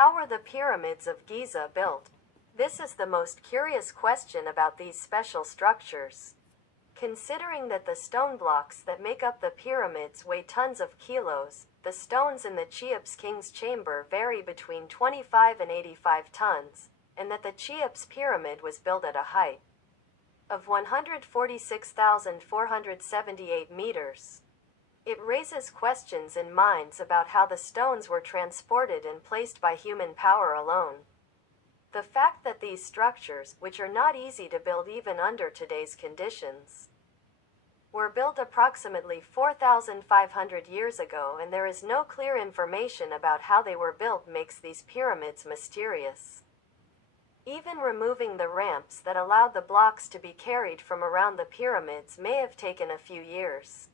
How were the pyramids of Giza built? This is the most curious question about these special structures. Considering that the stone blocks that make up the pyramids weigh tons of kilos, the stones in the Cheops King's chamber vary between 25 and 85 tons, and that the Cheops pyramid was built at a height of 146,478 meters. It raises questions in minds about how the stones were transported and placed by human power alone. The fact that these structures, which are not easy to build even under today's conditions, were built approximately 4,500 years ago and there is no clear information about how they were built makes these pyramids mysterious. Even removing the ramps that allowed the blocks to be carried from around the pyramids may have taken a few years.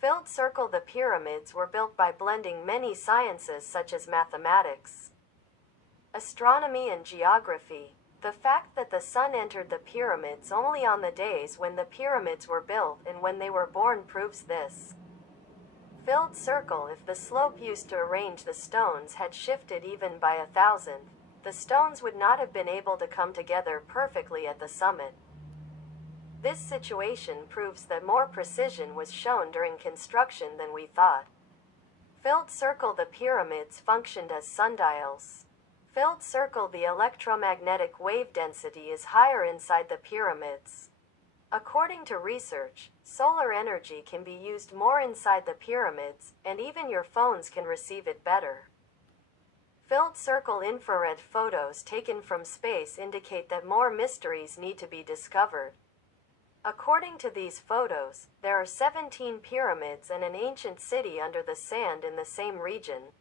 Filled circle. The pyramids were built by blending many sciences such as mathematics, astronomy and geography. The fact that the sun entered the pyramids only on the days when the pyramids were built and when they were born proves this. Filled circle. If the slope used to arrange the stones had shifted even by 1,000, the stones would not have been able to come together perfectly at the summit. This situation proves that more precision was shown during construction than we thought. Filled circle. The pyramids functioned as sundials. Filled circle. The electromagnetic wave density is higher inside the pyramids. According to research, solar energy can be used more inside the pyramids, and even your phones can receive it better. Filled circle. Infrared photos taken from space indicate that more mysteries need to be discovered. According to these photos, there are 17 pyramids and an ancient city under the sand in the same region,